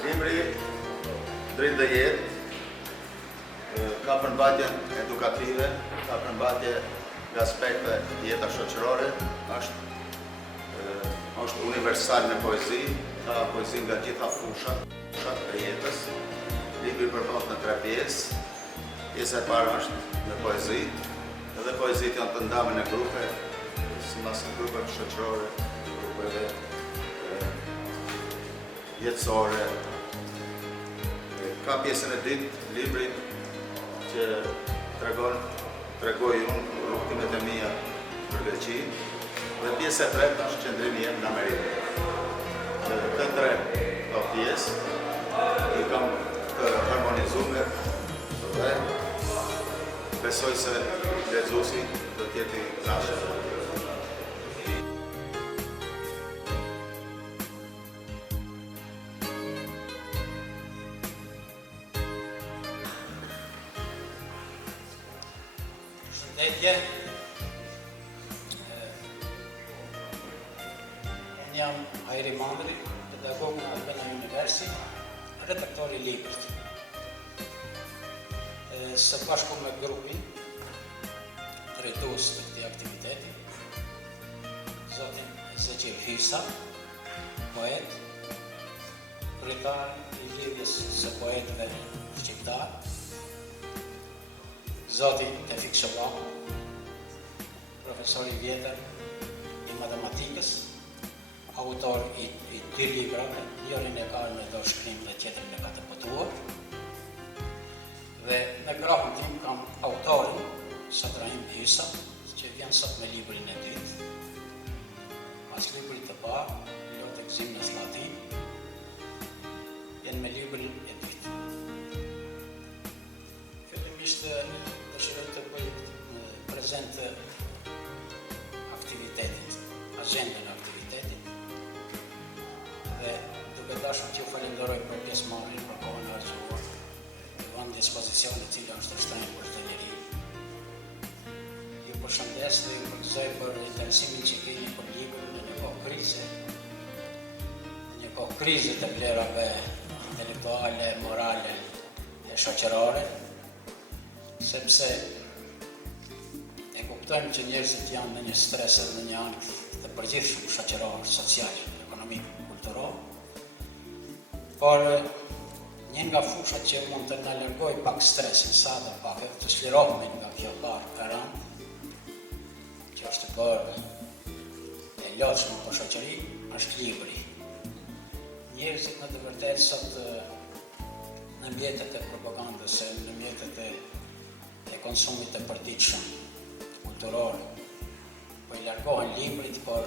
Libri Dritë dhe jetë ka përmbajtjen edukative, ka përmbajtje nga aspekte jeta shoqërore, është universal në poezi, ka poezi nga gjitha fushat e jetës. Libri përbohet në 3 pjesë. Pjesa e parë është në poezi, edhe poezit janë të ndamë në grupe, si mas në grupe shoqërore, grupeve jetësore. Ka pjesën e dytë, libri që tregoj unë rrugtimet e mia për Greqi, dhe pjesa e tretë është qëndrimi jem në Amerikë. Të 3 pjesë i kam të harmonizuar dhe besoj se lexuesi do të jetë i kënaqur. Unë jam Hajri Mandri, pedagog në Albana Universi, redaktor i librit. Së bashku me grupin drejtues të këtij aktiviteti, zotin Ezeqiel Hysa, poet, kryetar i lidhjes së poetëve shqiptar, zotin Tefik Shoban, profesor i vjetër i matematikës, autor i 2 librave, njërin e ka me dorëshkrim dhe tjetrin e ka të botuar. Dhe në krahun tim kam autorin Sadrahim Hysa, që vjen sot me librin e dytë. Pas librit të parë, Lotë Gzimnës Latin, vjen me librin e dytë. Fillimisht dëshiroj të bëj prezent aktivitetit, agendën e aktivitetit, dhe duke dashur që ju falenderoj për pjesëmarrjen, për kohën e harxuar, në dispozicion e cila është e shtrenjtë për çdo njeri. Ju përshëndes dhe ju përgëzoj për interesimin që keni për librin në një kohë krize, në një kohë krize të vlerave intelektuale, morale e shoqërore, sepse e kuptojmë që njerëzit janë në një stres dhe në një ankth të përgjithshëm shoqëror, social, ekonomik, kulturor, por një nga fushat që mund të na largoj pak stresin, sa dhe pak të çlirohemi nga kjo barë e rëndë, që është bërë e lodhshme për shoqëri, është libri. Njerëzit në të vërtetë sot në mjetet e propagandës, në mjetet e konsumit të përditshëm, kulturor, po i largohen librit, por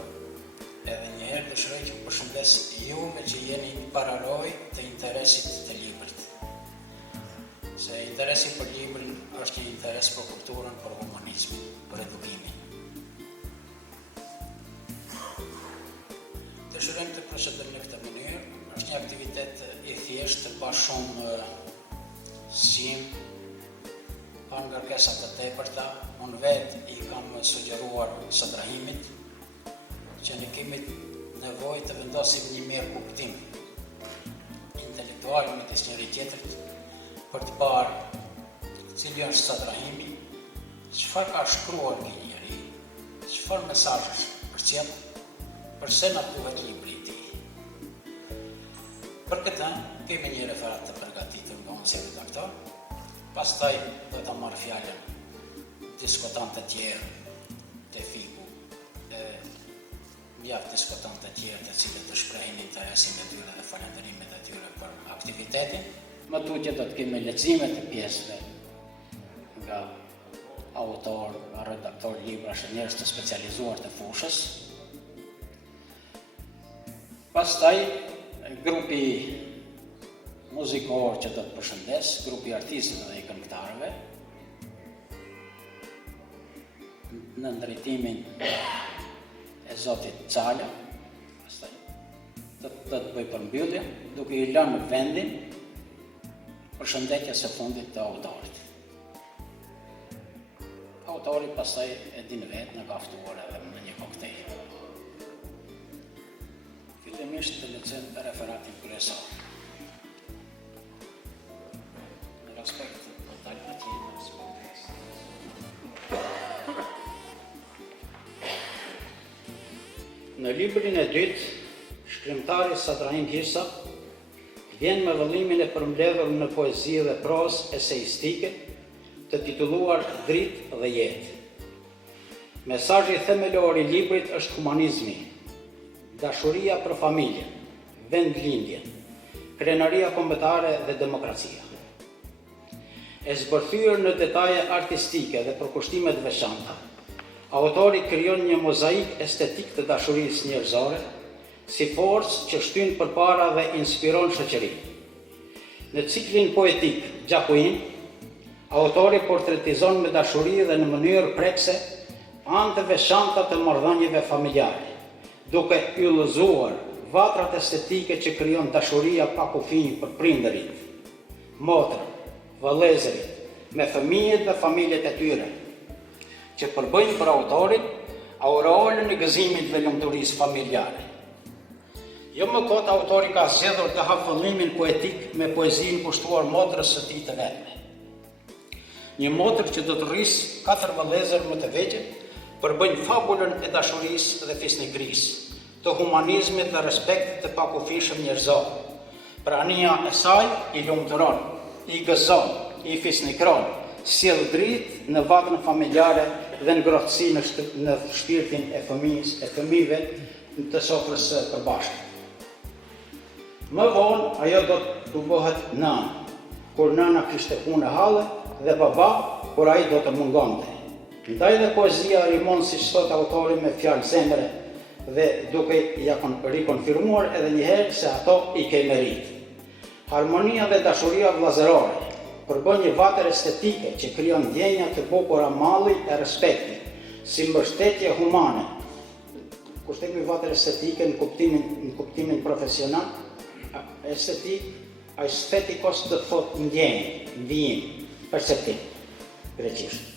edhe njëherë dëshiroj që përshëndes juve që jeni pararoj të interesit të librit. Se interesi për librin është një interes për kulturën, për humanizmin, për edukimin. Dëshirojmë të procedojmë në këtë mënyrë, është një aktivitet i thjeshtë, pa shumë sim, pa ngarkesa të tepërta. Unë vetë i kam sugjeruar Sadrahimit që ne kemi nevojë të vendosim një mirë kuptim intelektual midis njëri tjetrit për të parë cili është Sadrahimi, çfarë ka shkruar ky njeri, çfarë mesazhesh përcjell, përse na duhet libri i tij. Për këtë kemi një referat të përgatitur nga unë si redaktor, pastaj do ta marr fjalën diskutantë të tjerë, Tefiku, mjaft diskutantë të tjerë të cilët të shprehin interesin e tyre dhe falënderimet e tyre për aktivitetin. Më tutje do të kemi leximet e pjesëve nga autor, redaktor librash e njerëz të specializuar të fushës. Pastaj grupi muzikor që do të përshëndes, grupi artistëve dhe i këngëtarëve, në ndërtimin e zotit Cala, pastaj do të bëj përmbyllje, duke i lënë vendin përshëndetjes së fundit të autorit. Autori pastaj e din vetë në ka ftuar edhe në një koktejl. Fillimisht të lexojmë referatin kryesor. respekt, në dalë atje në respekt. Në librin e dytë, shkrimtari Sadrahim Hirsa vjen me vëllimin e përmbledhur në poezi dhe prozë eseistike të titulluar Dritë dhe jetë. Mesazhi themelor i librit është humanizmi, dashuria për familjen, vendlindjen, krenaria kombëtare dhe demokracia. E zbërthyer në detaje artistike dhe përkushtime të veçanta, autori krijon një mozaik estetik të dashurisë njerëzore, si forcë që shtyn përpara dhe inspiron shoqërinë. Në ciklin poetik Gjakuin, autori portretizon me dashuri dhe në mënyrë prekse anë të veçanta të marrëdhënieve familjare, duke yllëzuar vatrat estetike që krijon dashuria pa kufi për prindërit, motrën, vëllezërit, me fëmijët dhe familjet e tyre, që përbëjnë për autorin aureolën e gëzimit dhe lumturisë familjare. Jo më kot autori ka zgjedhur të hap vëllimin poetik me poezinë kushtuar motrës së tij të vetme. Një motër që do të rrisë 4 vëllezër më të vegjël, përbëjnë fabulën e dashurisë dhe fisnikërisë, të humanizmit dhe respektit të pakufishëm njerëzor. Prania e saj i lumturon, i gëzon, i fisnikron, sjell dritë në vatën familjare dhe ngrohtësi në shpirtin e fëmijëve të sofrës së përbashkët. Më vonë ajo do të bëhet nënë, kur nëna kishte punë halle dhe baba kur ai do të mungonte. Ndaj dhe poezia rimon si thot autori me fjalë zemre dhe duke ja rikonfirmuar edhe një herë se ato i ke merit. Harmonia dhe dashuria vllazërore përbën një vatër estetike që krijon ndjenja të bukura malli e respektit, si mbështetje humane. Kur themi vatër estetike në kuptimin profesional, aesthetikos do të thotë ndjenjë, ndijim, perceptim, greqisht.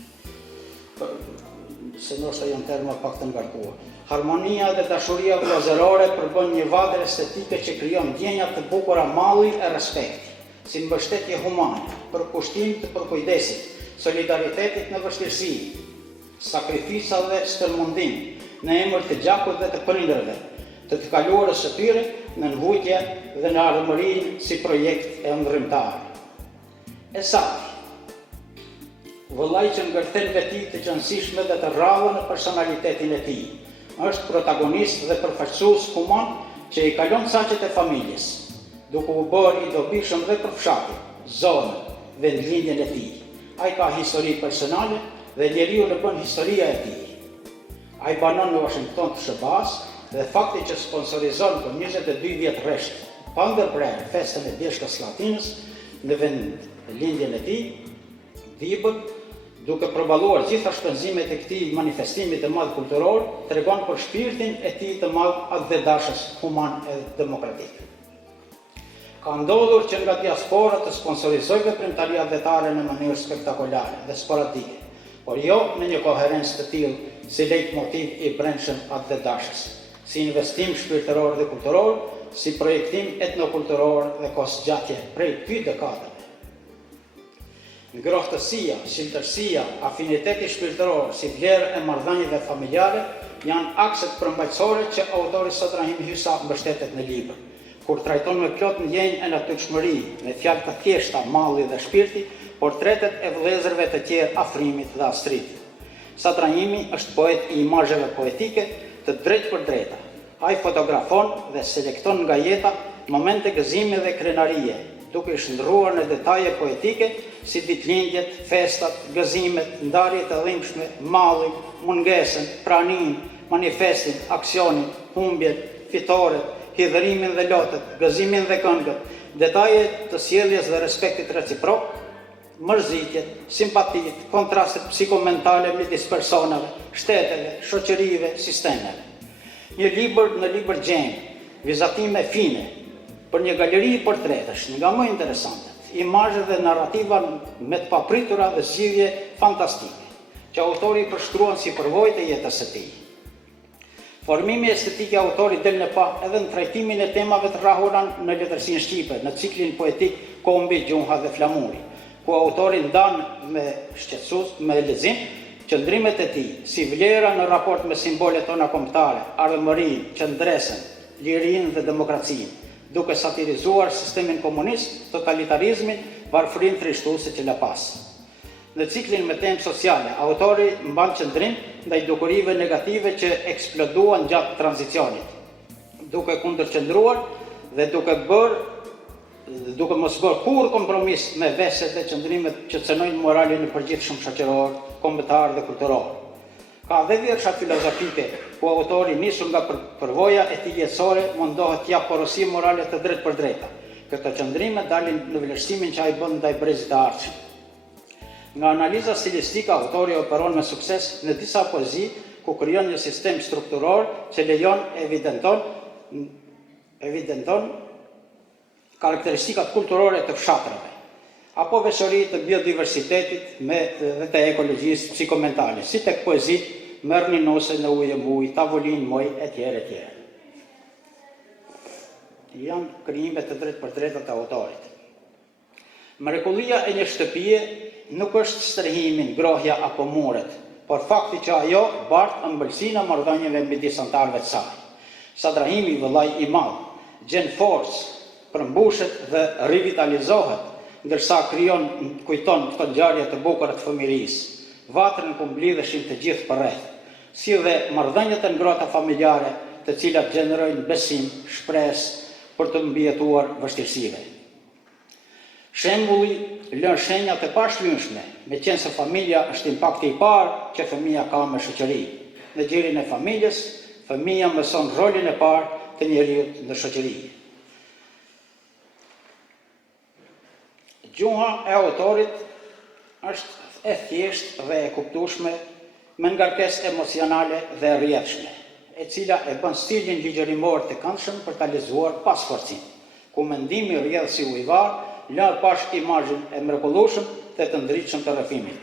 Se ndoshta janë terma pak të ngarkuar. Harmonia dhe dashuria vllazërore përbën një vatër estetike që krijon ndjenja të bukura malli e respektit, si mbështetje humane, përkushtim të përkujdesit, solidaritetit në vështirësi, sakrifica dhe stërmundim në emër të gjakut dhe të prindërve, të kaluarës së tyre në nhujtje dhe në ardhmërinë si projekt e ndrymtar. E saktë, vëllai që ngërthen veti të qëndësishme dhe të rrallë në personalitetin e tij, është protagonist dhe përfaqësues human që i kalon saqet e familjes, duke u bërë i dobishëm dhe për fshatin, zonën, vendlindjen e tij. Ai ka histori personale dhe njeriu në bën historia e tij. Ai banon në Washington të Shëbas dhe fakti që sponsorizon për 22 vjet rresht, pa ndërprerje festën e Bjeshkës Llatinës në vendlindjen e tij, Dibër, duke përballuar gjitha shpenzimet e këtij manifestimit të madh kulturor, tregon për shpirtin e tij të madh atë dhe dashës human e demokratik. Ka ndodhur që nga diaspora të sponsorizojë veprimtaria vetare në mënyrë spektakolare dhe sporadike, por jo në një koherencë të tillë si leitmotiv i brendshëm atë dhe dashës, si investim shpirtëror dhe kulturor, si projektim etnokulturor dhe kosgjatje prej 2 dekadave. Ngrohtësia, shiltërsia, afiniteti shpirtëror si vlerë e marrëdhënieve familjare janë akset përmbajtësore që autori Sadrahim Hirsa mbështetet në libër, kur trajton me plot ndjenjë e natyrshmëri, me fjalë të thjeshta, malli dhe shpirti, portretet e vëllezërve të tjerë afrimit dhe astritit. Sadrahimi është poet i imazheve poetike të drejtë për drejta. Ai fotografon dhe selekton nga jeta momente gëzimi dhe krenarie, duke i shndruar në detaje poetike si ditëlindjet, festat, gëzimet, ndarjet e dhimbshme, mallin, mungesën, praninë, manifestin, aksionin, humbjet, fitoret, hidhërimin dhe lotët, gëzimin dhe këngët, detaje të sjelljes dhe respektit reciprok, mërzitjet, simpatit, kontrastet psikomentale midis personave, shteteve, shoqërive, sistemeve. Një libër në libër gjenjë, vizatime fine, për një galeri i portretesh, nga më interesante, imazhe dhe narrativa me të papritura dhe zgjidhje fantastike, që autori përshkruan si përvojë të jetës së tij. Formimi estetik i autorit del në pa edhe në trajtimin e temave të rrahura në letërsinë shqipe, në ciklin poetik Kombi, Gjuha dhe Flamuri. ku autori ndan me shqetësues, me lexim, qëndrimet e tij, si vlera në raport me simbolet tona kombëtare, ardhmërinë, qëndresën, lirinë dhe demokracinë, duke satirizuar sistemin komunist, totalitarizmin, varfërinë thrishtuese që la pas. Në ciklin me temë sociale, autori mban qëndrim ndaj dukurive negative që eksploduan gjatë tranzicionit, duke kundërqëndruar dhe duke mos bërë kur kompromis me veset dhe qëndrimet që cënojnë moralin e përgjithshëm shoqëror, kombëtar dhe kulturor. Ka dhe vjersha filozofike ku autori nisur nga përvoja e tij jetësore mundohet t'jap porosi morale të drejtë për drejta. Këto qëndrime dalin në vlerësimin që ai bën ndaj brezit të ardhshëm. Nga analiza stilistike, autori operon me sukses në disa poezi ku krijon një sistem strukturor që lejon evidenton karakteristikat kulturore të fshatrave, apo veçori të biodiversitetit dhe të ekologjisë psikomentale, si tek poezit Mërni nose në ujë muj, Tavolin moj, etj. Janë krijimet të drejtë për drejta të autorit. Mrekullia e një shtëpie nuk është strehimi, ngrohja apo muret, por fakti që ajo bart ëmbëlsinë e marrëdhënieve midis anëtarëve të saj. Sadrahimi, vëllai i madh, gjen forcë, përmbushet dhe rivitalizohet, ndërsa kujton këto ngjarje të bukura të fëmijërisë, vatrën ku mblidheshin të gjithë përreth, si dhe marrëdhëniet e ngrohta familjare, të cilat gjenerojnë besim, shpresë për të mbijetuar vështirësive. Shembulli lën shenja të pashlyeshme, me qenë se familja është impakti i parë që fëmia ka me shoqëri. Në gjirin e familjes, fëmia mëson rolin e parë të njeriut në shoqëri. Gjuha e autorit është e thjeshtë dhe e kuptueshme, me ngarkesë emocionale dhe rrjedhshme, e cila e bën stilin ligjërimor të këndshëm për ta lezuar pas forcim, ku mendimi rrjedh si ujvar, lë pash imazhin e mrekullueshëm dhe të ndritshëm të rrëfimit.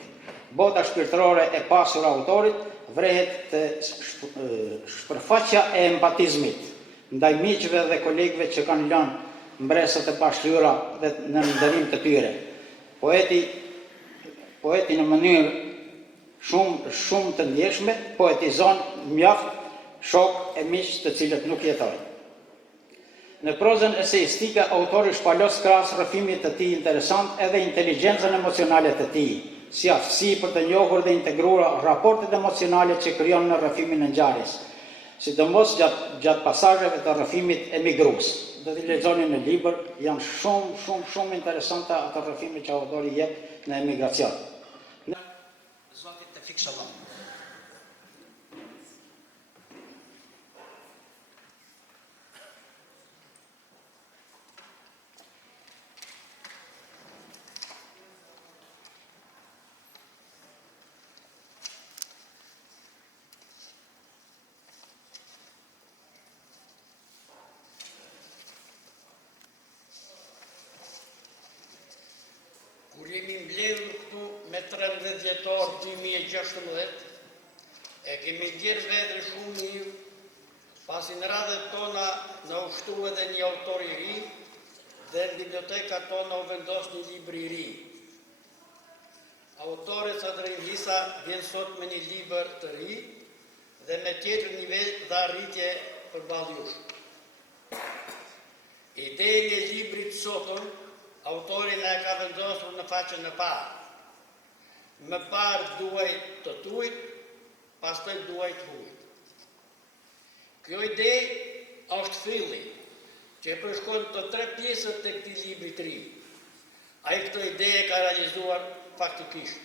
Bota shpirtërore e pasur e autorit vrehet te shpërfaqja e empatizmit ndaj miqve dhe kolegëve që kanë lënë mbresët e pashlyera dhe në nderim të tyre. Poeti në mënyrë shumë të ndjeshme poetizon mjaft shok e miq të cilët nuk jetojnë. Në prozën eseistike, autori shpalos krahas rrëfimit të tij interesant edhe inteligjencën emocionale të tij, si aftësi për të njohur dhe integruar raportet emocionale që krijon në rrëfimin e ngjarjes, sidomos gjatë pasazheve të rrëfimit emigrues. Do t'i lexoni në libër, janë shumë interesante ato rrëfime që autori jep në emigracion. Zotit të fikshëllon. Kur jemi mbledhur këtu me 13 dhjetor 2016, e kemi ndjerë vedrë shumë mirë, pasi në radhët tona në ushtu edhe një autor i ri, dhe në biblioteka tona u vendos një libër i ri. Autore Sadrin Lisa vjen sot me një libër të ri dhe me tjetër nivel dhe arritje përballë jush. Ideja e librit sotëm, autori na e ka vendosur në faqen e parë. Më parë duaj të tuajt, pastaj duaj të huajt. Kjo ide është filli, që e përshkon të 3 pjesët të këtij libri të ri. Ai këtë ide e ka realizuar faktikisht.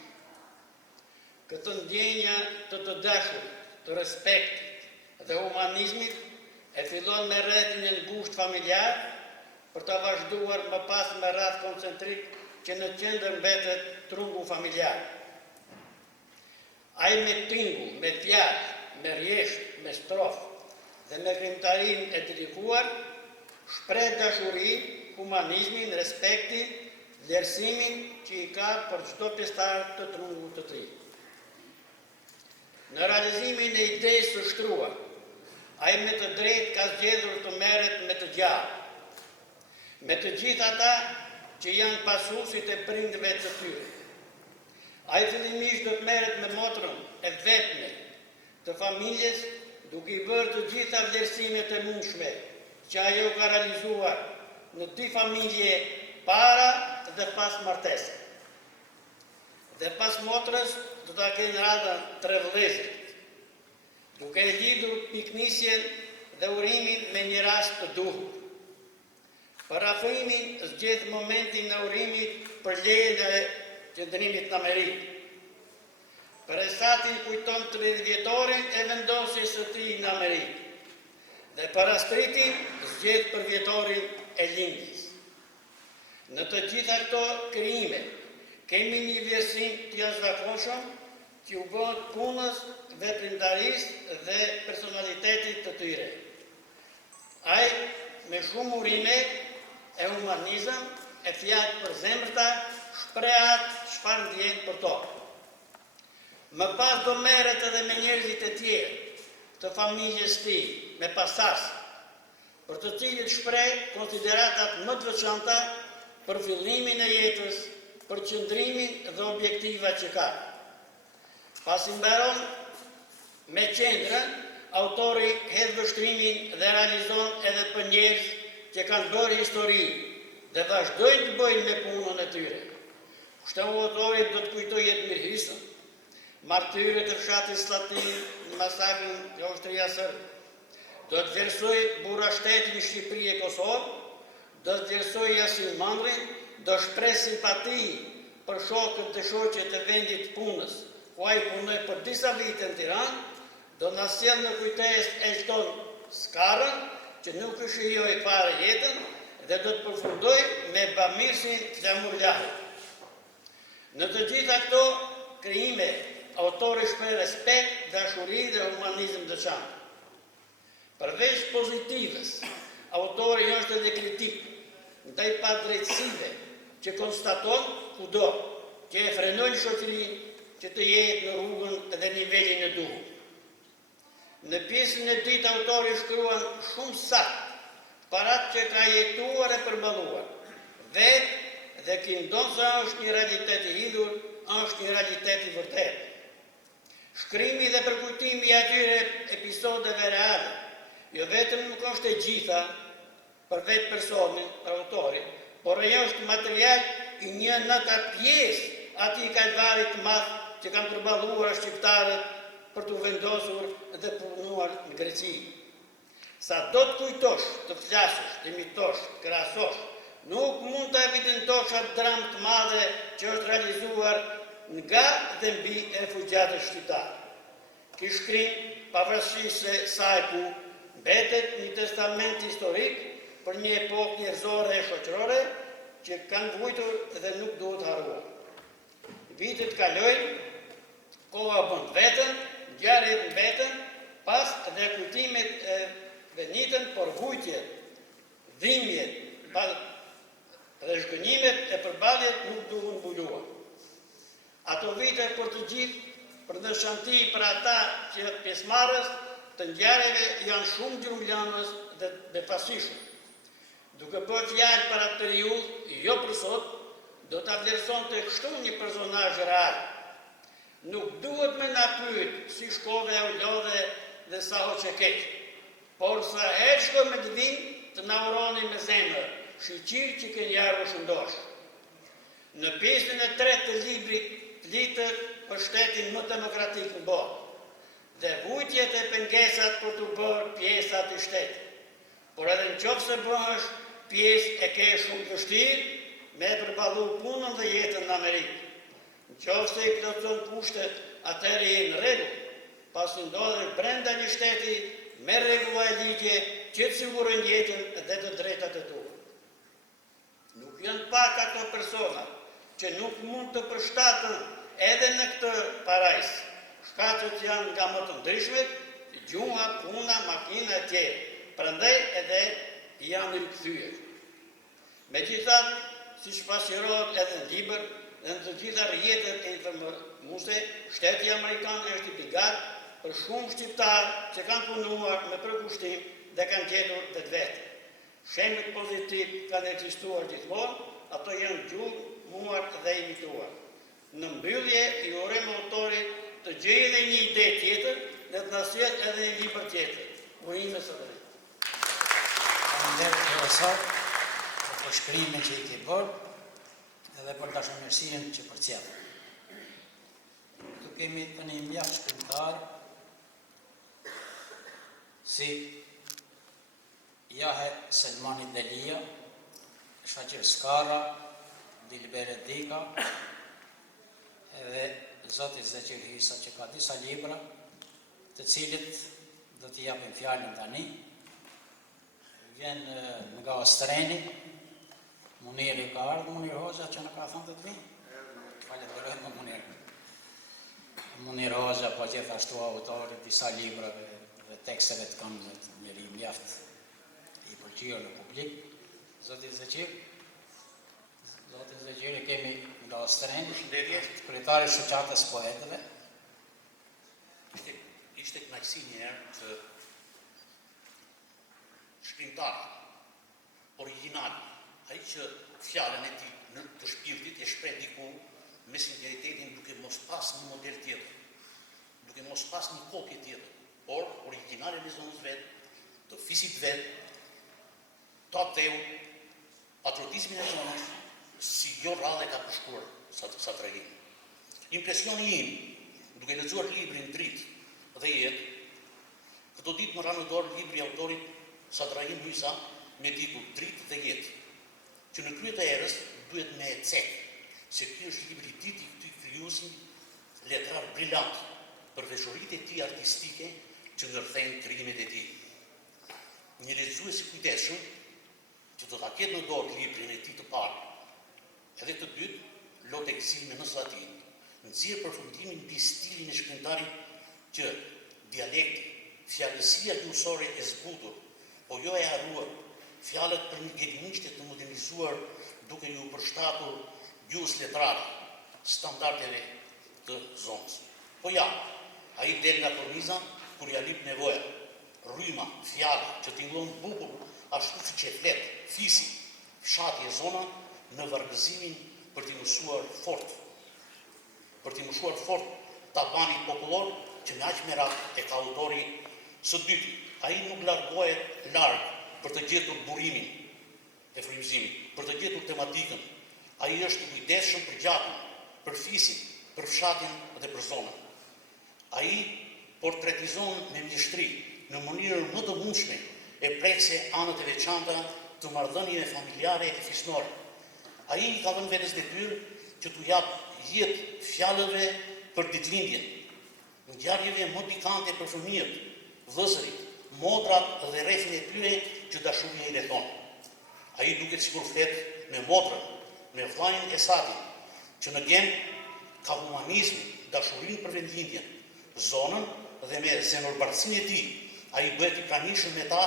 Këtë ndjenja të dashur, të respektit dhe humanizmit e fillon me rrethin e ngushtë familjar, për të vazhduar më pas me rreth koncentrik që në qendër mbetet trungu familjar. Ai me tingu, me fjalë, me rjesht, me strofë dhe me krimtarin e dedikuar, shpreh dashurinë, humanizmin, respektin, vlerësimin që i ka për çdo pjesëtar të trungut të tij. Në realizimin e idesë së shtruar, ai me të drejtë ka zgjedhur të merret me të gjallë. Me të gjithë ata që janë pasuesit e prindëve të tyre. Ai fillimisht do të merret me motrën e vetme të familjes, duke i bërë të gjitha vlerësimet e mundshme që ajo ka realizuar në 2 familje para dhe pas martesës. Dhe pas motrës do ta kenë radhën 3 vëllezër, duke e lidhur piknisjen dhe urimin me një rast të duhur. Për afrimin zgjedh momentin e urimit për lejen e qëndrimit në Amerikë. Përresati kujton 30 vjetorin e vendosjes së tij në Amerikë dhe parastritin zgjedh për vjetorin e lindjes. Në të gjitha këto krijime kemi një vlerësim të jashtëzakonshëm që u bëhet punës, veprimtarisë dhe personalitetit të tyre. Ai me shumë urime e humanizëm, e fjalë për zemrta, shprehat çfarë ndjen për to. Më pas do merret edhe me njerëzit e tjerë të familjes tij, me pasas, për të cilët shpreh konsideratat më të veçanta për fillimin e jetës, për qëndrimin dhe objektivat që ka. Pasi mbaron me qendrën, autori hedh vështrimin dhe realizon edhe për njerëz që kanë bërë histori dhe vazhdojnë të bëjnë me punën e tyre. Kështu autori do të kujtojë Jetmir Hysën, martyrët e fshatit Slatin në masakrin e Ushtria Sërbe. Do të vlerësoj burra shtetin në Shqipëri e Kosovë, do të vlerësoj Jasin Mandrin, do shpreh simpati për shokët dhe shoqet e vendit të punës, ku ai punoi për disa vite në Tiranë, do na sjell në kujtesë Elton Skarën, që nuk e shijoi fare jetën dhe do të përfundoj me bamirësin flamurlahë. Në të gjitha këto krijime, autori shpreh respekt, dashuri dhe humanizëm të veçantë. Përveç pozitivës, autori është edhe kritik ndaj padrejtësive që konstaton kudo që e frenojnë shoqërinë që të jetë në rrugën dhe nivelin e duhur. Në pjesën e dytë autori shkruan shumë saktë parat që ka jetuar e përballuar. Vetë dhe ki ndonë se është një realitet i hidhur, është një realitet i vërtet. Shkrimi dhe përkujtimi i atyre episodeve reale, jo vetëm nuk është e gjitha për vetë personin, për autorin, por e është material i një nëta pjesë ati kalvarit të madh që kanë përballuar shqiptarët për të vendosur dhe punuar në Greqi. Sa do të kujtosh, të flasësh, të imitosh, të krahasosh, nuk mund të evidentosh atë dramë të madhe që është realizuar nga dhe mbi refugjatët shqiptarë. Ky shkrim, pavarësisht se sa e ku, mbetet një testament historik për një epokë njerëzore e shoqërore që kanë vujtur dhe nuk duhet harruar. Vitet kalojnë, koha bën vetën, ngjarjet në vetën, pas dhe kujtimet venitën, por vujtjet, dhimbjet dhe zhgënjimet e përballjet nuk duhen mbuluar. Ato vite për të gjithë, për në shanti për ata që pjesëmarrës të ngjarjeve janë shumë gjurmëllanës dhe befasishëm. Duke bërë fjalë për atë periudhë, jo për sot, do ta vlerësonte kështu një personazh real. Nuk duhet me na pyet si shkove e u lodhe dhe sa hoqe keq, por sa herë shko me të vinë të na uroni me zemër, shiqir që ke njarë u shëndosh. Në pjesën e 3 të librit flitet për shtetin më demokratik në botë dhe vujtjet e pengesat për të bërë pjesat e shtetit. Por edhe në qoftë se bëhesh pjesë e ke shumë të vështirë me përballu punën dhe jetën në Amerikë. Në qoftë se i plotson kushtet, atëherë je në rregull, pasi ndodhesh brenda një shteti me rregulla e ligje që të sigurojnë jetën dhe të drejtat e tua. Nuk janë pak ato persona që nuk mund të përshtaten edhe në këtë parajs. Shkaqet janë nga më të ndryshmet, gjuha, puna, makina e tjerë. Prandaj edhe janë rikthyer. Megjithatë, siç pasqyrohet edhe në libër dhe në të gjitha rrjetet e informuese, shteti amerikan është i pigat për shumë shqiptarë që kanë punuar me përkushtim dhe kanë gjetur vetvete. Shembujt pozitiv kanë ekzistuar gjithmonë, ato janë gjuhëmuar dhe imituar. Në mbyllje, i urojmë autorit të gjejë edhe një ide tjetër dhe të na sjellë edhe një libër tjetër. Urime së drejtë. Faleminderit profesor për shkrimin që i ke bërë edhe për dashamirësinë që përcjell. Këtu kemi tani mjaft shkrimtar si Jahe Selmani Delia, Shaqir Skara, Dilbere Dika, edhe Zoti Zeqir Hisa që ka disa libra, të cilit do t'i japim fjalën tani. Vjen nga Ostreni, Muniri ka ardhur, Munir Hoxha që në ka thënë të vi. Falenderojmë Munir. Munir Hoxha, po gjithashtu autori disa librave dhe teksteve të këmbëve, njëri mjaft i pëlqyer në publik. Zoti Zeqir kemi nga Ostreni, kryetari i shoqatës poetëve. Ishte kënaqësi një herë të shkrimtar original, ai që fjalën e tij në të shpirtit e shpreh diku me sinqeritetin duke mos pas një model tjetër, duke mos pas një kopje tjetër, por originale në zonës vet, të fisit vet, të ateu, patriotizmin e zonës, si jo rrallë ka përshkruar Satrajin. Impresioni im, duke lexuar librin Dritë dhe Jetë, këto ditë më ra në dorë libri i autorit Satrajin Hysa me titull Dritë dhe Jetë, që në krye të erës duhet me cek se ky është libri i ditë i këtij krijuesi letrar brillant për veçoritë e tij artistike që ndërthejnë krijimet e tij. Një lexues i kujdesshëm që do ta ketë në dorë librin e tij të parë, edhe të dytë, lot ekzime në latin, nxjerr përfundimin mbi stilin e shkrimtarit që dialekti, fjalësia gjuhësore e zbutur, po jo e harruar, fjalët për një gjelmishte të modernizuar duke ju përshtatur gjuhës letrare, standardeve të zonës. Po ja, ai del nga korniza kur ja lip nevoja, rryma, fjala që tingëllon bukur, ashtu siç e flet, fisi, fshati e zona në vargëzimin për t'i mësuar fort tabanit popullor që me aq merak e ka autori së dyti. Ai nuk largohet larg për të gjetur burimin e frymëzimit, për të gjetur tematikën. Ai është i kujdesshëm për gjakun, për fisin, për fshatin dhe për zonën. Ai portretizon me mjeshtri në mënyrën më të mundshme e prekse anët e veçanta të marrëdhënieve familjare e fisnore. Ai i ka vënë vetes detyrë që t'u jap jetë fjalëve për ditëlindjen, ngjarjeve më pikante për fëmijët, vëzërit, motrat dhe rrethin e tyre që dashuria i rrethon. Ai duket sikur flet me motrën, me vllajën e satin, që në gen ka humanizmin, dashurinë për vendlindjen, zonën dhe me zemërbardhësinë e tij, ai bëhet i pranishëm me ta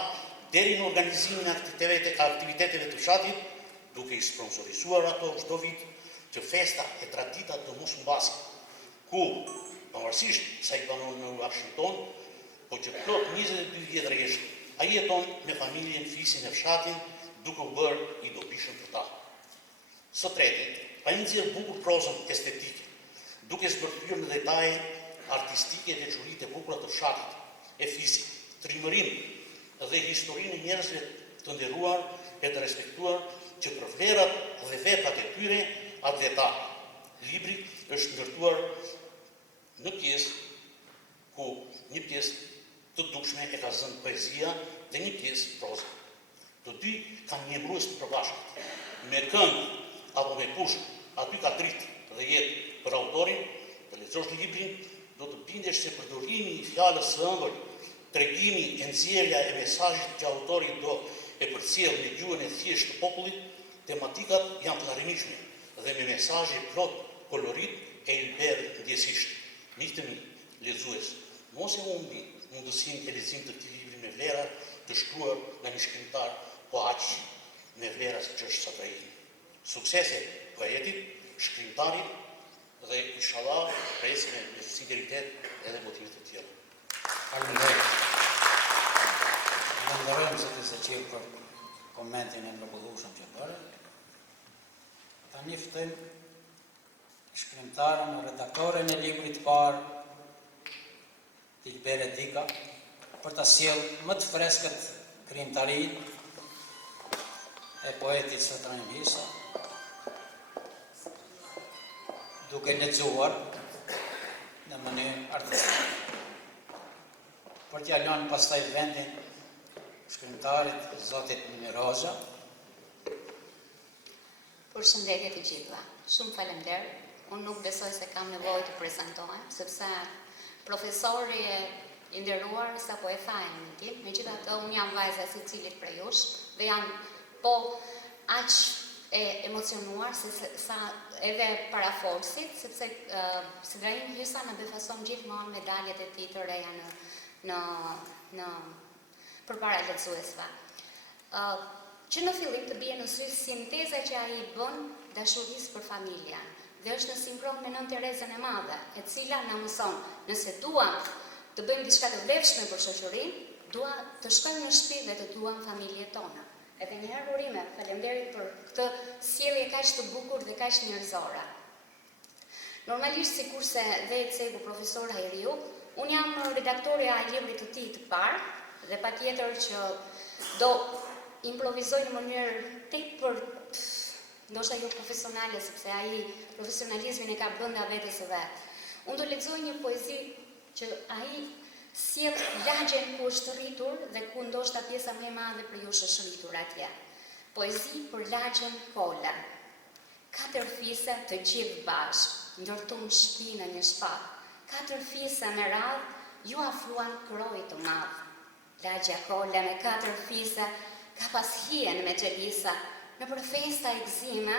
deri në organizimin e aktiviteteve të fshatit, duke i sponsorizuar ato çdo vit që festa e tradita të mos mbasin, ku, pavarësisht sa i banon në Washington, po që plot 22 vjet rresht, ai jeton me familjen, fisin e fshatin, duke u bërë i dobishëm për ta. Së treti, ai nxjerr bukur prozën estetike, duke zbërthyer në detaje artistike veçoritë e bukura të fshatit, e fisit, trimërinë dhe historinë e njerëzve të nderuar e të respektuar që për vlerat dhe veprat e tyre atë vetar. Libri është ndërtuar në pjesë ku një pjesë të dukshme e ka zënë poezia dhe një pjesë proza. Të dy kanë një mbrues të përbashkët. Me këngë apo me pushk, aty ka dritë dhe jetë për autorin, të lexosh librin, do të bindesh se përdorimi i fjalës së ëmbël, tregimi e nxjerrja e mesazhit që autori do e përcjell në gjuhën e thjeshtë të popullit, tematikat janë të larmishme dhe me mesazhe plot kolorit e ilberë ndjesisht. Miq të mi, lexues, mos e humbi mundësinë e leximit të këtij libri me vlera të shkruar nga një shkrimtar po aq me vlera siç është Satrajin. Suksese poetit, shkrimtarit dhe inshallah presim me sinceritet edhe motive të tjera. Falenderojmë Zoti Zeqir për komentin e mrekullueshëm që bëre. Tani ftojmë shkrimtarën, redaktoren e librit të parë, Dilbere Dika, për ta sjellë më të freskët krijimtarinë e poetit Sotrain Hisa, duke lexuar në mënyrë artistike. Për t'ia lënë pastaj vendin shkrimtarit, zotit Miroza. Përshëndetje të gjithëve. Shumë faleminderit. Unë nuk besoj se kam nevojë të prezentohem, sepse profesori i nderuar sapo e tha emrin tim, megjithatë unë jam vajza e secilit prej jush dhe jam po aq e emocionuar sa edhe para folsit, sepse Sotrain Hisa në befason gjithmonë medaljet e tij të reja në përpara lexuesve. Që në fillim të bie në sy sinteza që ai bën dashurisë për familjen, dhe është në sinkron me Nën Terezën e Madhe, e cila na mëson, nëse duam të bëjmë diçka të vlefshme për shoqërinë, dua të shkojmë në shtëpi dhe të duam familjet tona. Edhe një herë urime, faleminderit për këtë sjellje kaq të bukur dhe kaq njerëzore. Normalisht, sikurse dhe i cegu profesor Hajriu, unë jam redaktorja e librit të tij të parë dhe patjetër që do improvizoj në mënyrë tepër ndoshta jo profesionale, sepse ai profesionalizmin e ka brenda vetes së vet. Unë do lexoj një poezi që ai sjell lagjen ku është rritur dhe ku ndoshta pjesa më e madhe për ju është rritur atje. Poezi për lagjen Kola. 4 fise të gjithë bashkë, ndërtuan shtëpi në një shpat. 4 fise me radhë ju afruan kroj të madh. Lagja Kola me 4 fise ka pas hien me xhelisa, në për festa e gzime,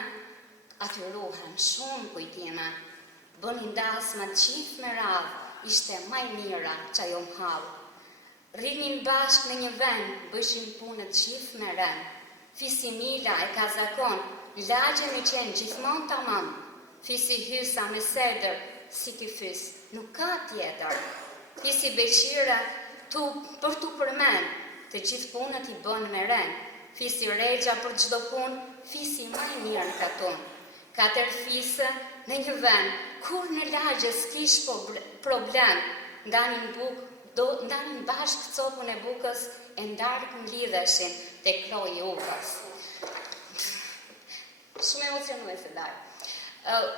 aty ruhen shumë kujtime. Bënin dasma gjithë me radhë, ishte maj mira që ajo mhallë. Rrinin bashkë në një vend, bëshin punët gjithë me rend. Fisi Mila e ka zakon, lagjen i qenë gjithmonë tamam. Fisi Hysa me sedër, si ti fys, nuk ka tjetër. Fisi Beqira, për tu përmen, të gjithë punët i bën me rend. Fisi Regja për çdo punë, fisi më i mirë në katun. 4 fise në një vend, kur në lagje s'kish problem, ndanin bashkë copën e bukës e ndarkën lidheshin te kroji i ukës. Shumë emocionuese darë.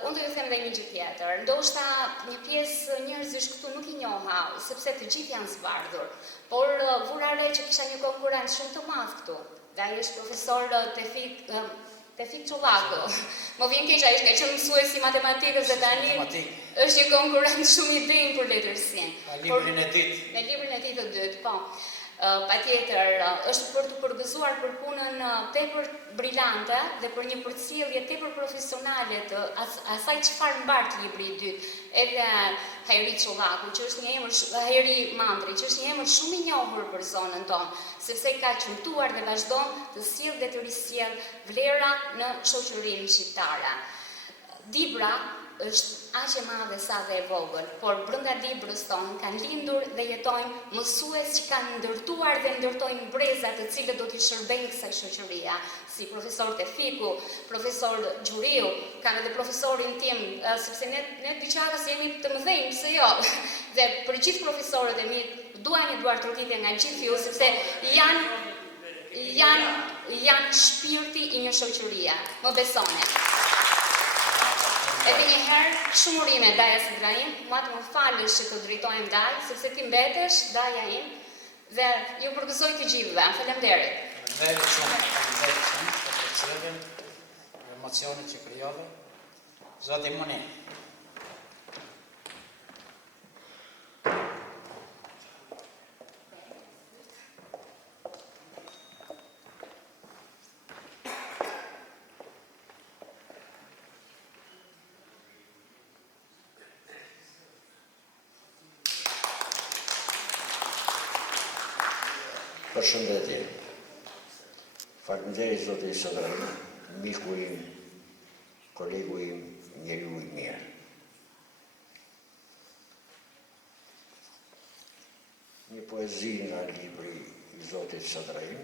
Unë do ju them dhe një gjë tjetër. Ndoshta një pjesë njerëzish këtu nuk i njoha, sepse të gjithë janë zbardhur, por vura re që kisha një konkurrent shumë të madh këtu. Dhe ai është profesor Tefik Qullaku. Më vjen keq, ai ka qenë mësues i matematikës dhe tani është një konkurrent shumë i denjë për letërsinë. Me librin e ditë. Me librin e tij të dytë, po. Patjetër, është për të përgëzuar për punën tepër brillante dhe për një përcjellje tepër profesionale të asaj çfarë mbart libri i dytë. Edhe Hajri Qullaku, që është një emër Hajri Mandri, që është një emër shumë i njohur për zonën tonë, sepse ka qëmtuar dhe vazhdon të sjellë dhe të risjell vlera në shoqërinë shqiptare. Dibra është aq e madhe sa dhe e vogël, por brenda librës tonë kanë lindur dhe jetojnë mësues që kanë ndërtuar dhe ndërtojnë breza të cilët do t'i shërbejnë kësaj shoqëria, si profesor Tefiku, profesor Gjuriu, kanë edhe profesorin tim, sepse ne diçarës jemi të mëdhenj, pse jo? Dhe për gjithë profesorët e mi, dua një duartërtitje nga gjithë ju, sepse janë shpirti i një shoqërie, më besoni. Edhe një herë, shumë urime Daja Sotrain, ma të më falësh që të drejtojmë Daj, sepse ti mbetesh, Daja im, dhe ju përgëzoj të gjithëve. Faleminderit. Faleminderit shumë për përcjelljen, për emocionet që krijove. Zoti Moni. Përshëndetje. Faleminderit zoti Sotrain, miku im, kolegu im, njeriu i mirë. Një poezi nga libri i zotit Sotrain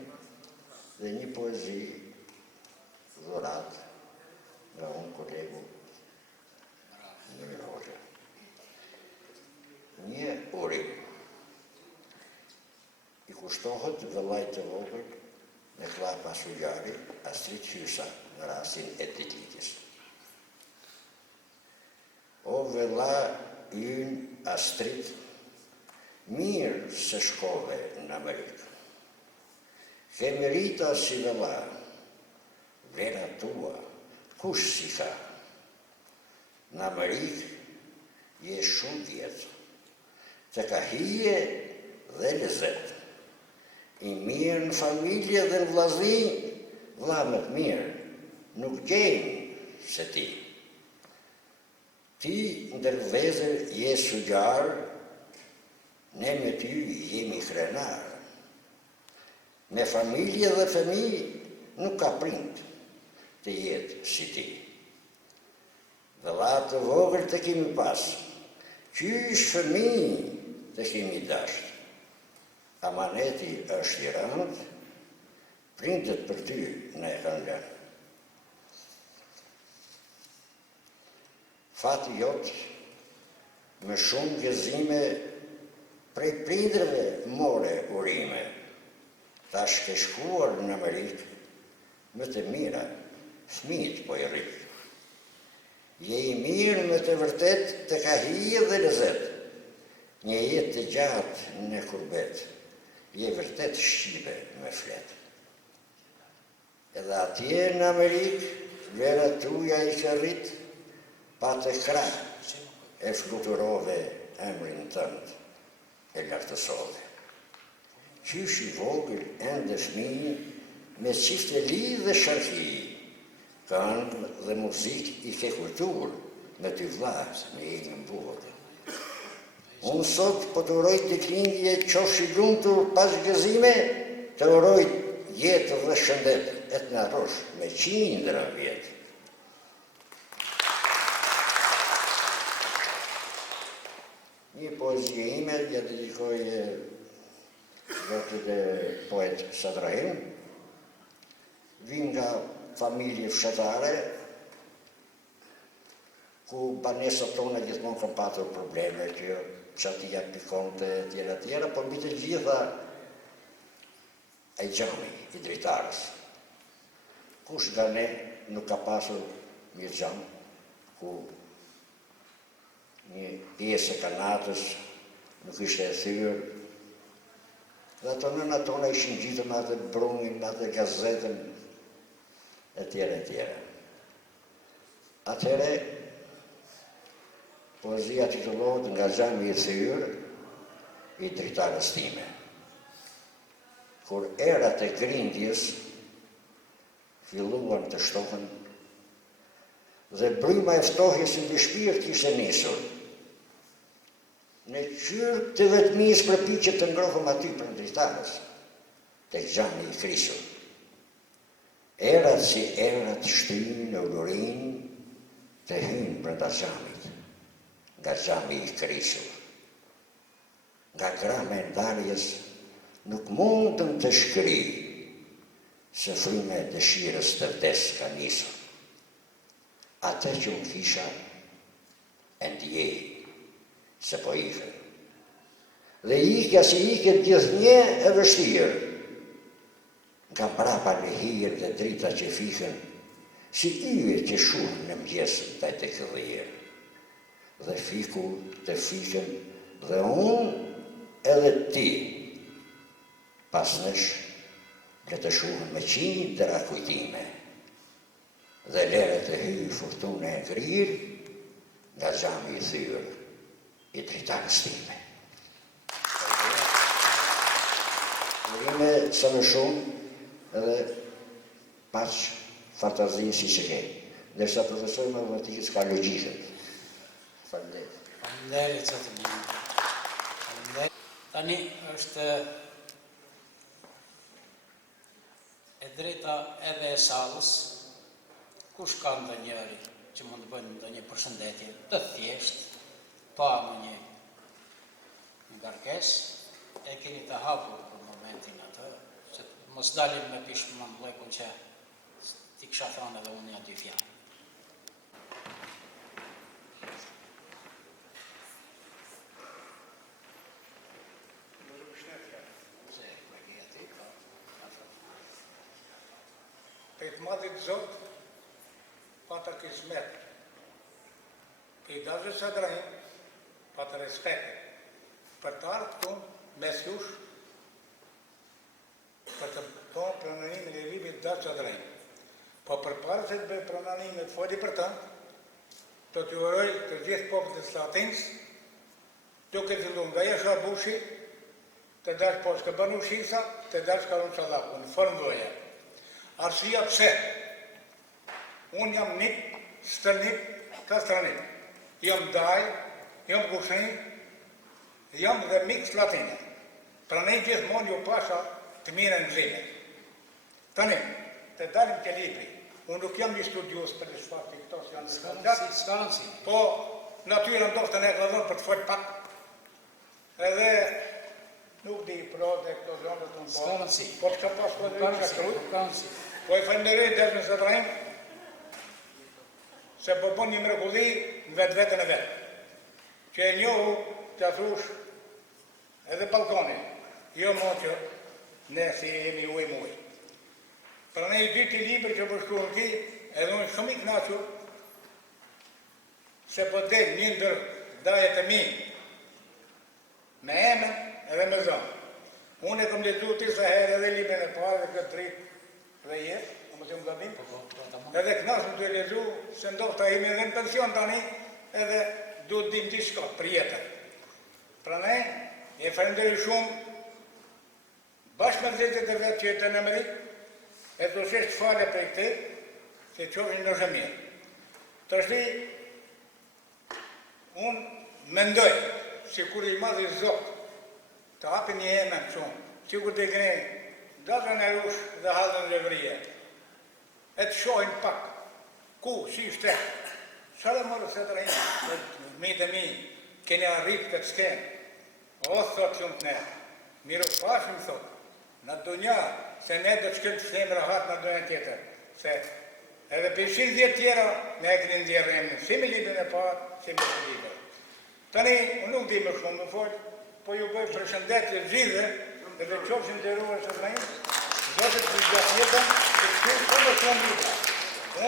dhe një poezi dhurat nga unë kolegu në Roxha. Një urim i kushtohet vëllait të vogël me klapa sujari Astrid Hysa në rastin e ditëlindjes. O vëlla ynë Astrid, mirë se shkove në Amerikë. Ke merita si vëlla, vera tua, kush si ka. Në Amerikë je shumë vjetë, të ka hije dhe lezet. I mirë në familje dhe në vllazni, vlla më të mirë, nuk gjejnë se ti. Ti ndër vëllezër je sugjar, ne me ty jemi krenar. Me familje dhe fëmijë nuk ka prind të jetë si ti. Vëlla të vogël të kemi pas, qysh fëmijë të kemi dasht. Amaneti është i rëndë, prindet për ty në e kanë lënë. Fati jotë me shumë gëzime prej prindrëve more urime. Tash ke shkuar në Amerikë, më të mira, fëmijët po i rritë. Je i mirë me të vërtet të ka hije dhe lezet. Një jetë të gjatë në kurbet, je vërtet shqipe me flet. Edhe atje në Amerikë, vera tuja i ka rrit, pa të kra e fluturove emrin tënd e lartësove. Qysh i vogël ende fëmijë me qifte lidh dhe sharki, këngë dhe muzik i ke kultur me ty vlla me një burë. Unë sot po të uroj ditëlindje qofsh i lumtur pas gëzime, të uroj jetë dhe shëndet e të narosh me qindra vjetë. Një poezie ime ja dedikoj vërtet e poet Sadrahim, vim nga familje fshatare, ku banesat tona gjithmonë kanë patur probleme, që atia pikonte tjera, po mbi të gjitha ai Gjami i dritarës. Kush nga ne nuk ka pasur një xham ku një pjesë e kanatës nuk ishte e thyrë, dhe ato nëna tona ishin gjitur me atë brunin, me atë gazetën, e tjera. Atëhere, poezia titullohet nga xhami i thyrë i dritarës time. Kur erat e grindjes filluan të shtohen dhe bryma e ftohjes mbi shpirt ishte nisur, në qyrë të vetmis përpiqet të ngrohëm aty për dritarës, tek xhami i krisur. Erat si erat shtynë në ulurin të hynë brenda xhamit, nga xhami i krisur. Nga grama e ndarjes nuk mundëm të shkry, se fryme e dëshirës të vdes ka nisur. Atë që unë kisha e ndjej, se po ikën. Dhe ikja si iket gjithnjë e vështirë, nga prapa në hirë dhe drita që fikën, si yje që shuhën në mëgjesën taj të këdhirë. Dhe fiku të fikën dhe unë edhe ti, pas nësh, le të shuhën me qindra kujtime, dhe lere të hyjë furtune e ngrirë, nga xhami i thyrë i dritarës time. Urime sa më shumë edhe pas fantazinë si që ke, ndërsa profesor matematikës ka logjikën. Faleminderit. Faleminderit sa të një. Faleminderit. Tani është e drejta edhe e sallës, kush ka ndonjëri që mund të bëjnë ndonjë përshëndetje të thjesht, pa ndonjë ngarkesë, e keni të hapur për momentin atë, që mos dalim me pishë më mblekun që ti kisha thënë edhe unë ja dy fjalë. madhit Zot, pata kismet. Për i dazë Sadrahim, pata respekt. Për të ardhë këtu, mes jush, për të po prananimin e librit dazë Sadrahim. Po për parë se të bëjë prananimin të foli për të, të të uroj të gjithë popët e Slatinës, duke të fillu nga Jesha Bushi, të dash po s'ka banu shisa, të dash ka unë Salaku, në formë dhoja. Arsia pse? Unë jam nip, stërnip, kastranip. Jam daj, jam kushin, jam dhe mik Slatinë. Pra ne gjithmonë ju pasha të mire në zime. Tani, të dalim të libri. Unë nuk jam një studios për në shfarti këto si janë në Skalanci. po natyra ndoshtë ne ka dhënë për të folë pak. Edhe nuk di pro dhe këto zonë të në Skalanci. po të ka pas për dhe që kru. Skalanci. Po e falenderoj Dezhmi Sadrahim se po bën një mrekulli në vetën e vetë. Që e njohu të atrush edhe balkoni. Jo mo që ne si jemi uj muj. Pra ne i dy t'i libri që përshkruan ti, edhe unë shumë i knaqur se po del një ndër dajet e mi me emën edhe me zonë. Unë e kom lezu ti sa herë edhe librin e parë dhe këtë dritë dhe jetë, në më që më gabim, edhe knaqëm të e lezu se ndoshta jemi edhe në pension tani edhe du të dim t'i shko për jetën. Pra ne e falenderoj shumë bashkë me dhezet e vetë që jetën e Amerikë, e të sheshtë fale për këte, se qofin në shëmirë. Të shti, unë mendoj, si kur i madhë i Zotë, të hapin një emën shumë, si kur të gëne, dazën e rush dhe halën levrije, e të shohin pak, ku, si shte, sa dhe mërë se të rejnë, mi të mi, keni arritë këtë skenë, o, thotë shumë të ne, miru pashim, thotë, në dunja, se ne do të shkëm të shlemë rahat në dunja tjetër, se edhe për 10 tjera, ne e këni ndjerë emnin, si me librin e parë, si me librin. Tani, unë nuk di më shumë më folë, po ju bëj përshëndetje gjithë, edhe qofshin të ruar së të rejnë, zotet të gjatë jetën, e shumë shumë shumë libra.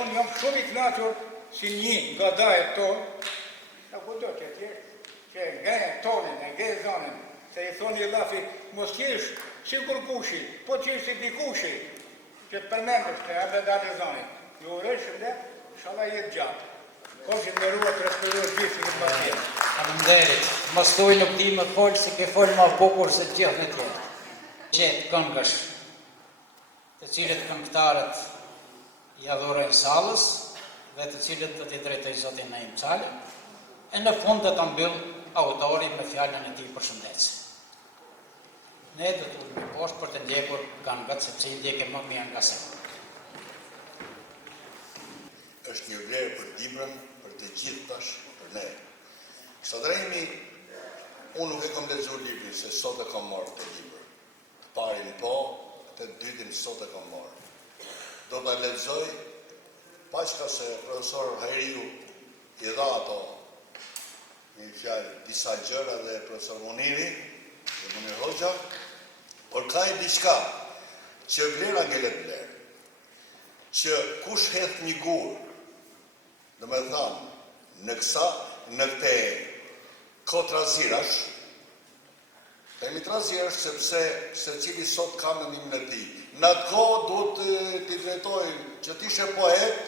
Unë jam shumë i knaqur si një nga dajet tonë, a ku do që tjerë, që nga e tonin, nga e zonin, se i thoni lafi, mos t'jesh si kur kushi, po t'jesh si di kushi, që të përmendësh të abë dhe datë e zonit. Ju uroj shëndet, shala jetë gjatë. Kofshin me ruat të respektuar gjithë si këtë tjetë. Faleminderit. Mos thuaj nuk di më folë se ke folë ma bukur se të gjithë në tjetë. Qetë këngësh, të cilët këngëtarët i adhurojnë sallës dhe të cilët do t'i drejtoj Zotin Naim Çale, e në fund do të mbyll autori me fjalën e tij përshëndetëse. Ne do të ulemi poshtë për të ndjekur këngët sepse i ndjekim më mirë nga se. Është një vlerë për Dibrën, për të gjithë tash, për ne. Sadrahimi, unë nuk e kom lexuar librin, se sot e kom marrë të libër. Të parin po, të dytin sot e kom marrë. Do të lexoj, paqka se profesor Hajriu i dha ato, një fjalë, disa gjëra dhe profesor Muniri, dhe Munir Hoxha, por ka e diçka që vlera ngelet vlerë, që kush hedh një gur, dhe me thamë, në këte kohë trazirash, temi trazirash sepse se cili sot ka mendimin e tij. Në atë kohë do t'i drejtojnë që t'ishe poet,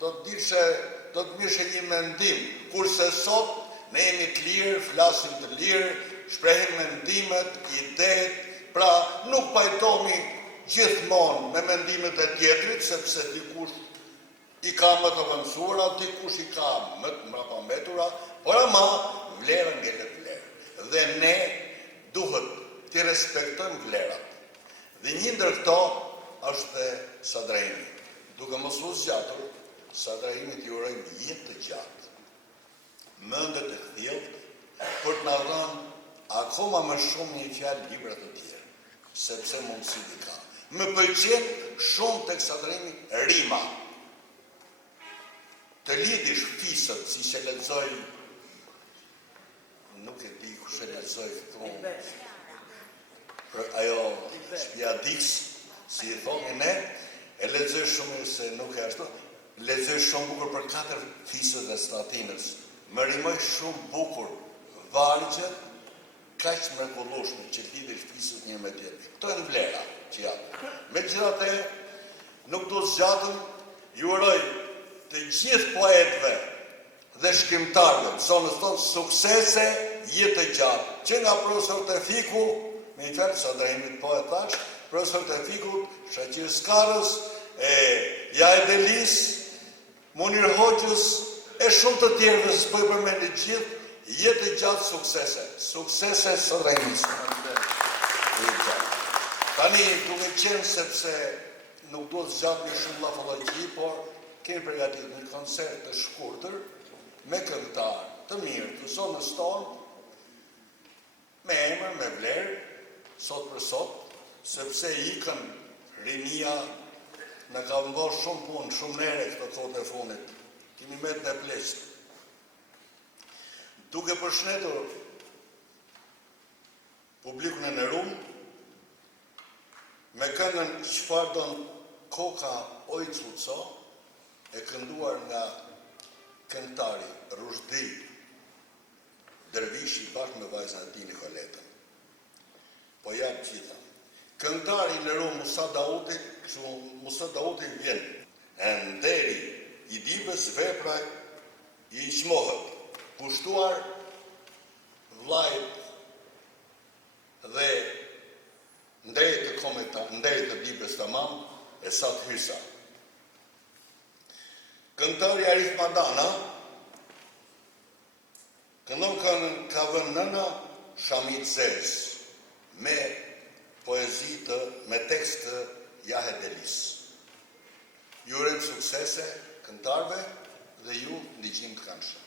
do të mishe një mendim, kurse sot ne jemi të lirë, flasim të lirë, shprehim mendimet, ideet, pra nuk pajtomi gjithmonë me mendimet e tjetrit, sepse dikush i ka më të avancuara, dikush i ka më të mbrapambetura, por ama vlera ngelet vlerë. Dhe ne duhet t'i respektojmë vlerat. Dhe një ndër këto është Sadrahimi. Duke mos u zgjatur, Sadrahimit i urojmë jetë të gjatë, mendet e thjellët, për të na dhënë akoma më shumë një fjalë libra të tjerë, sepse mundësi i ka. Më pëlqen shumë tek Sadrahimi rima. Të lidhish fisët, si që lexoj, nuk e di kush e lexoj këtu, për ajo Shpia Dix, si i thonë ne, E lexoj shumë se nuk e ashtu. Lexoj shumë bukur për 4 fisët e Slatinës. Më rimoj shumë bukur vargjet, kaq mrekullueshme që lidhin fisët një me tjetrin. Këto janë vlera që janë. Megjithatë, nuk do të zgjatëm, ju uroj të gjithë poetëve dhe shkrimtarëve, sonës tonë suksese, jetë gjatë. Që nga profesor Tefiku, me një fjalë sa drejmit poet thash, profesor Tefiku, Shaqir Skarës, Jae Delis, Munir Hoxhës, e shumë të tjerëve, se s'po i përmend gjithë, jetë gjatë suksese. Suksese së drejmisë. Tani duke qenë sepse nuk do të zgjatë një shumë lafologji, por kemi përgatitur një koncert të shkurtër me këngëtarë të mirë të zonës tonë, me emër, me vlerë, sot për sot, sepse ikën rinia, në ka vëndor shumë punë, shumë nere këto kohët e fundit. Kemi met me pleqë. Duke përshëndetur publikun e nderuar, me këngën Çfarë don koka oj cuco, e kënduar nga këngëtari Rushdi Dervishi bashkë me vajzën e tij Nikoletën. Po jap gjitha. Këngëtari i nderuar Musa Dauti vjen. Enderi i dibës vepra i çmohet, kushtuar vllajt dhe nderi të dibës tamam e Sat Hysa. Këngëtari Arif Madana këndon ka vënë nëna Shamit Zez me poezi me tekst të Jahe Delis. Ju urojmë suksese këngëtarëve dhe ju ndiqim të këndshëm.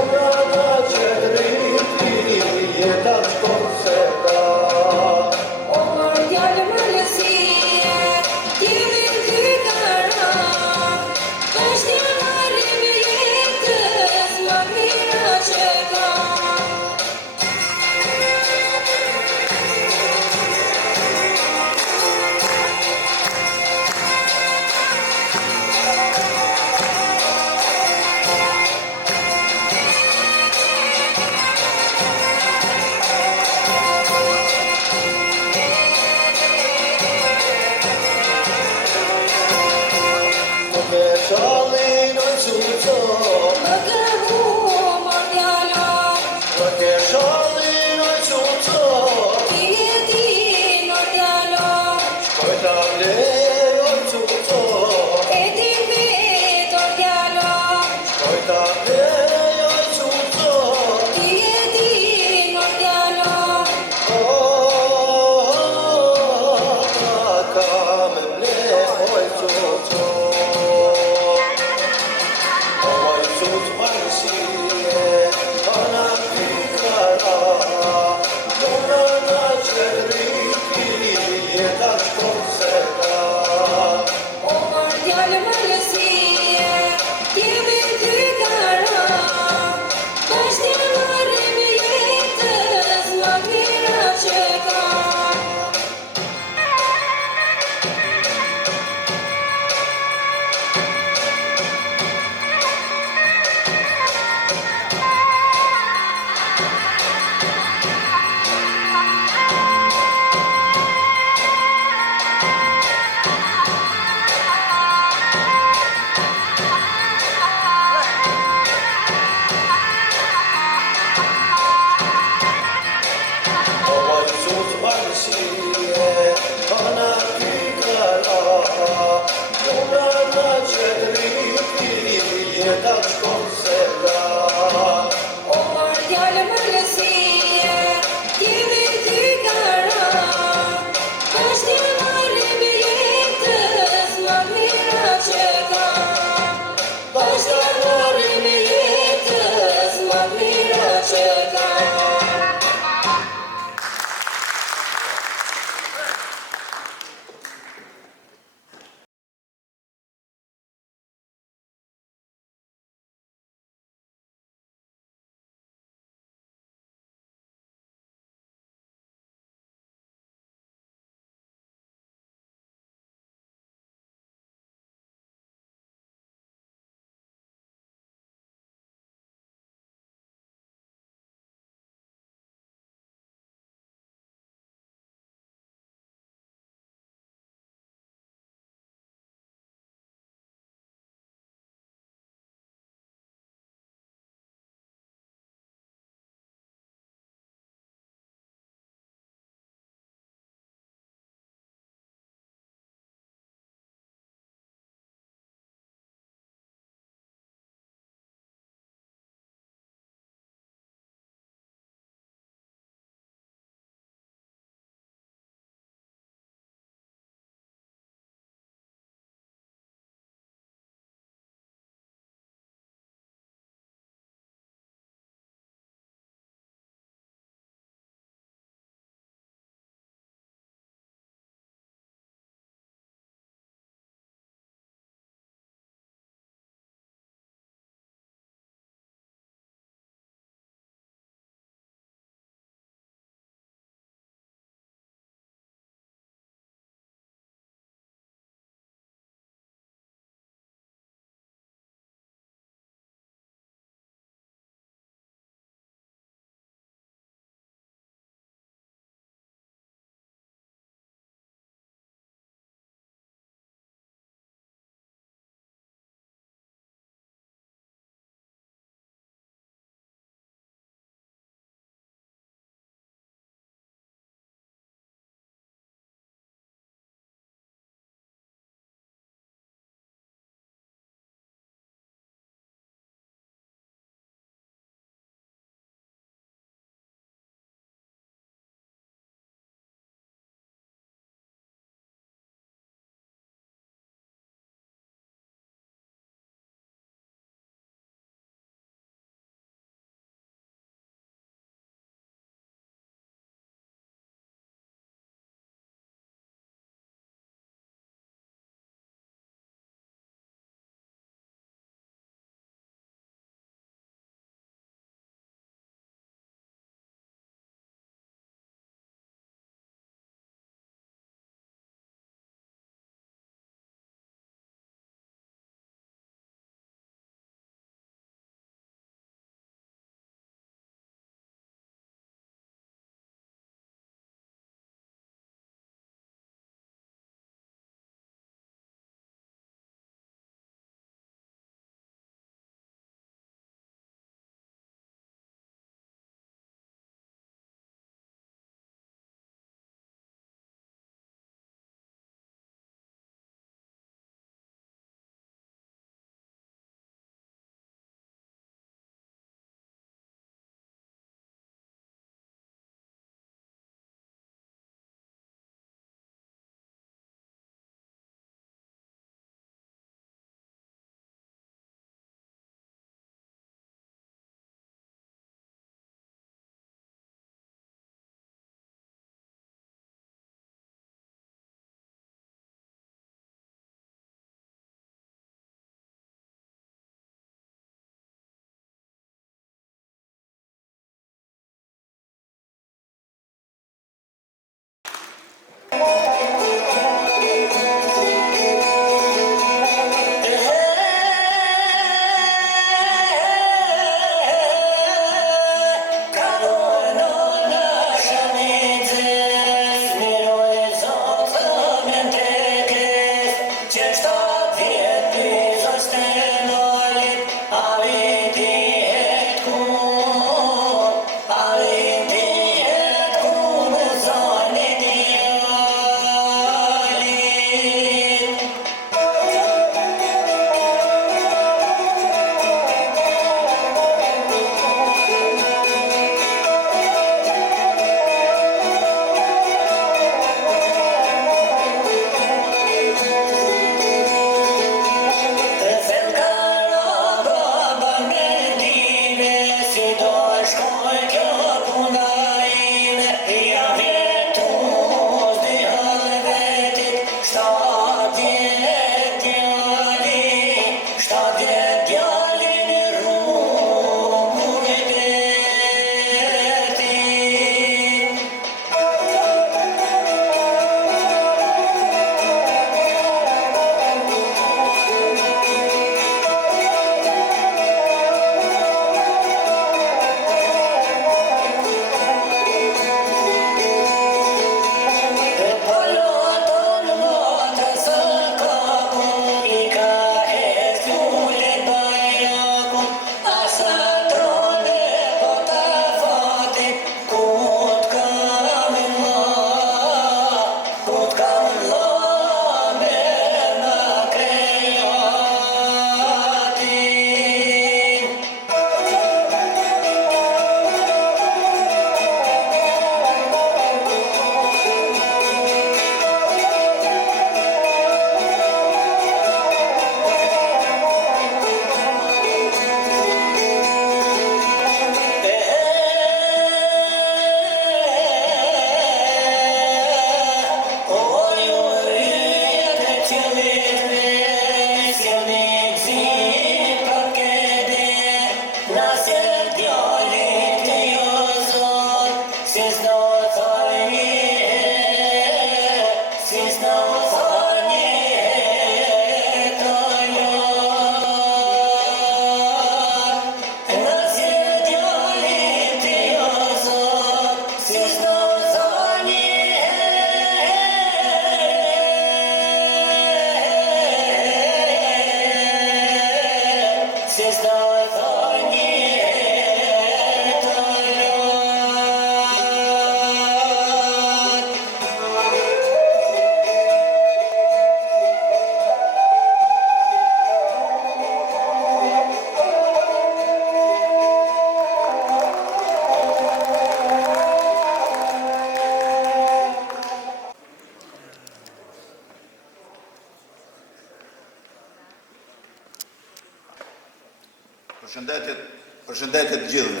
Përshëndetje të gjithëve.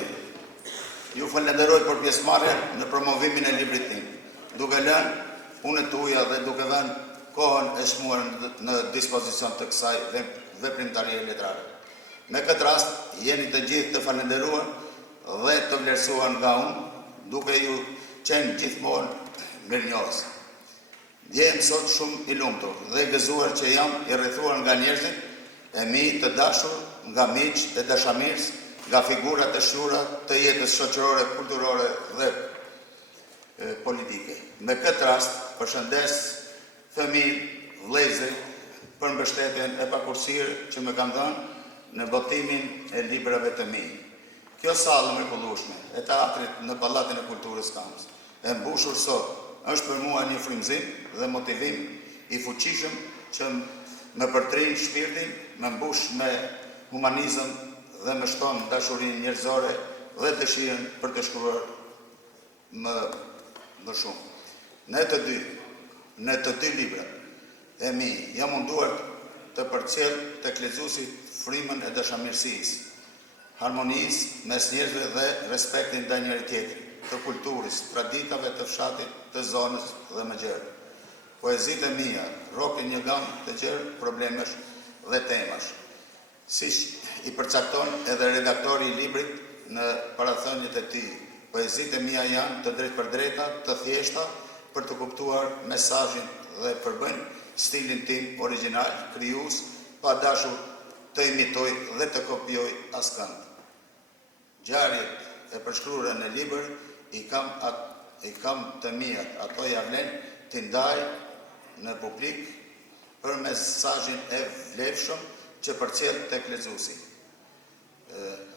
Ju falenderoj për pjesëmarrjen në promovimin e librit tim, duke lënë punët tuaja dhe duke vënë kohën e shmuar në dispozicion të kësaj veprimtarie letrare. Me këtë rast jeni të gjithë të falenderuar dhe të vlerësuar nga unë, duke ju qenë gjithmonë mirënjohës. Ndjehem sot shumë i lumtur dhe gëzuar që jam i rrethuar nga njerëzit e mi të dashur, nga miq e dashamirës, nga figurat e shura të jetës shoqërore, kulturore dhe politike. Me këtë rast, përshëndes fëmijë, vëllezër, për mbështetjen e pakurësirë që më kanë dhënë në botimin e librave të mi. Kjo sallë mrekullueshme e teatrit në Pallatin e Kulturës Kamës, e mbushur sot, është për mua një frymëzim dhe motivim i fuqishëm që më përtrin shpirtin, më mbush me humanizëm dhe më shton dashurinë njerëzore dhe dëshirën për të shkruar më shumë. Në të dy librat e mi, jam munduar të përcjell tek lexuesi frymën e dashamirësisë, harmonisë mes njerëzve dhe respektin ndaj njëri tjetrit, të kulturës, traditave të fshatit, të zonës dhe më gjerë. Poezitë e mia rrokin një gamë të gjerë problemesh dhe temash, siç i përcakton edhe redaktori i librit në parathënjet e tij. Poezitë e mia janë të drejtpërdrejta, të thjeshta, për të kuptuar mesazhin dhe përbën stilin tim origjinal, krijues, pa dashur të imitoj dhe të kopjoj askënd. Ngjarjet e përshkruara në libër i kam të mijat, ato ja vlen t'i ndaj në publik për mesazhin e vlefshëm që përcjell tek lexuesi.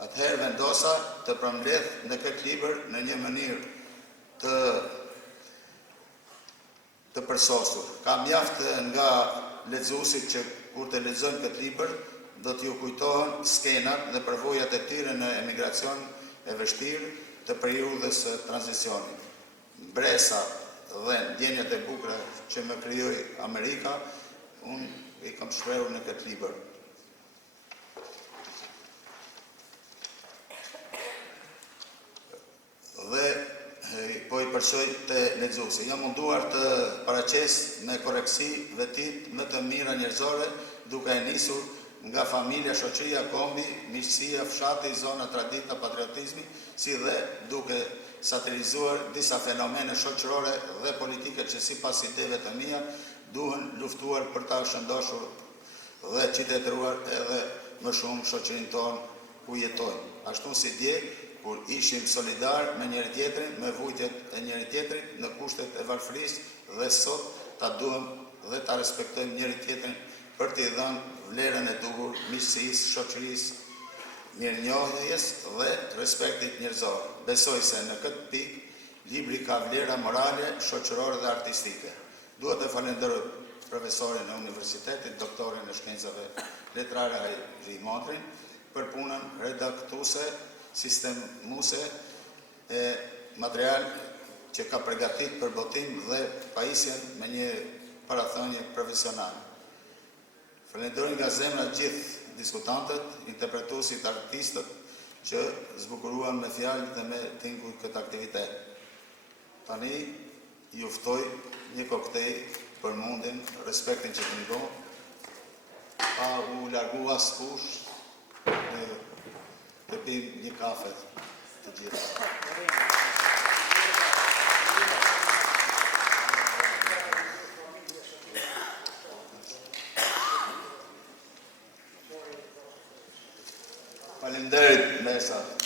Atëherë vendosa të përmbledh në këtë libër në një mënyrë të përsosur. Ka mjaft nga lexuesit që kur të lexojnë këtë libër do t'ju kujtohen skenat dhe përvojat e tyre në emigracion e vështirë të periudhës së tranzicionit. Bresa dhe ndjenjat e bukura që më krijoi Amerika, unë i kam shprehur në këtë libër. Dhe po i përshoj të lexuesi. Jam munduar të paraqes me koreksi vetit më të mira njerëzore, duke e nisur nga familja, shoqëria, kombi, miqësia, fshati, zona tradita, patriotizmi, si dhe duke satirizuar disa fenomene shoqërore dhe politike që sipas ideve të mia duhen luftuar për ta shëndoshur dhe qytetëruar edhe më shumë shoqërinë tonë ku jetojmë. Ashtu si dje, kur ishim solidar me njëri tjetrin, me vujtjet e njëri tjetrit në kushtet e varfërisë, dhe sot ta duhem dhe ta respektojmë njëri tjetrin për t'i dhënë vlerën e duhur miqësisë, shoqërisë, mirënjohjes dhe respektit njerëzor. Besoj se në këtë pikë libri ka vlera morale, shoqërore dhe artistike. Duhet të falenderoj profesorin e universitetit, doktorin e shkencave letrare Hajri Modrin, për punën redaktuese, sistemuese e material që ka përgatit për botim dhe pajisjen me një parathënie profesional. Falenderoj nga zemra gjithë diskutantët, interpretuesit, artistët që zbukuruan me fjalë dhe me tingull këtë aktivitet. Tani ju ftoj një koktejl për mundin, respektin që të ngon, pa u largu askush, të pim një kafe të gjithë. Faleminderit Mesa.